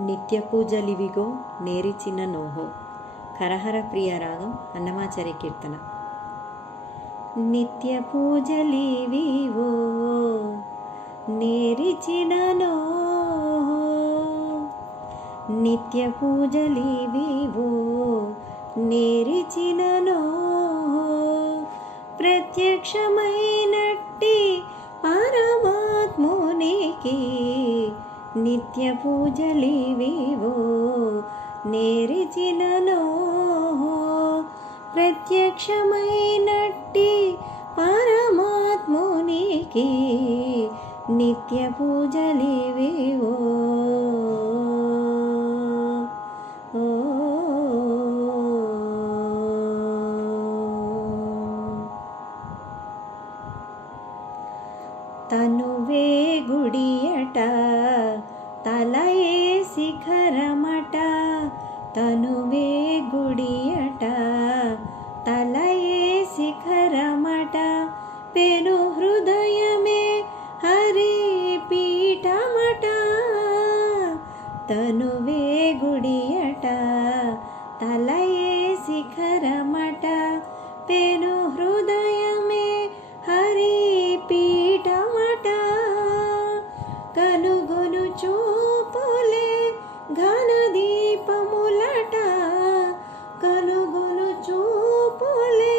నిత్య పూజలివిగో నేరిచిన నోహో. కరహర ప్రియ రాగం అన్నమాచార్య కీర్తన. నిత్య పూజలివివో నేరిచిన నోహో. నిత్య పూజలివివో నేరిచిన నోహో. ప్రత్యక్షమైనట్టి పరమాత్మునికి నిత్య పూజలివివో నేరిచినలో ప్రత్యక్షమైనట్టి పరమాత్మునికి నిత్య పూజలివివో ఓ. తనువే గుడియట తలయే శిఖరమట తనువే గుడియట. తలయే శిఖరమట పెను హృదయమే హరి పీఠమట. తనువే గుడియట తలయే శిఖరమట పెను హృదయమే హరి పీఠమట. కనుగొను చూపులే ఘన దీపములట కనుగొను చూపులే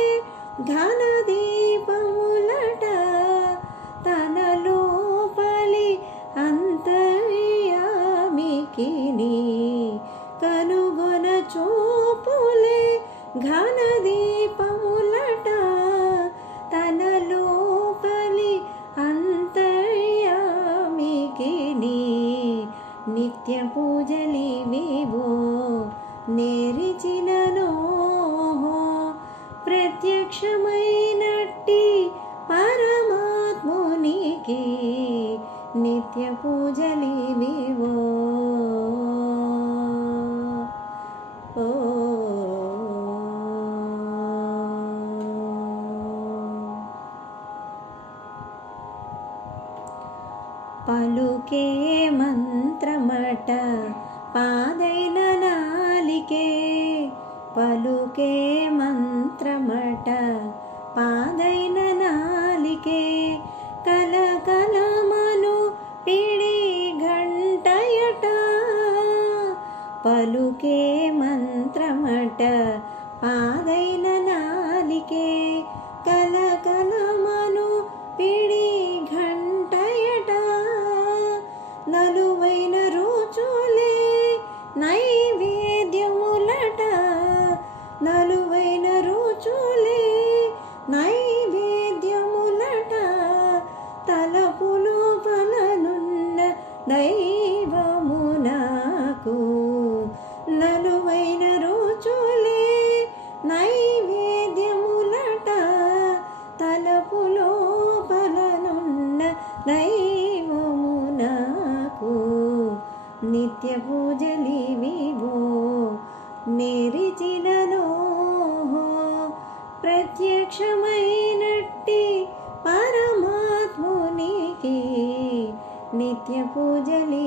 ఘన దీపములట తన లోపలి అంతర్యామికి కనుగొన చూపులే ఘన దీపము నిత్య పూజలివేవో నేరిచిననో ప్రత్యక్షమైనట్టి పరమాత్మునికి నిత్య పూజలివేవో పలుకే మంత్రమట పాదైన నాలికే. పలుకే మంత్రమట పాదైన నాలికే. కల కలమను పిడి గంటయట పలుకే మంత్రమట పాదైన దైవము దైవమునకు నలువైన రుచులే నైవేద్యములట తలపులో పలనున్న దైవమునకు నిత్య పూజలివివో నేరిచినలో ప్రత్యక్షమైనట్టి పరమ నిత్య పూజలివివో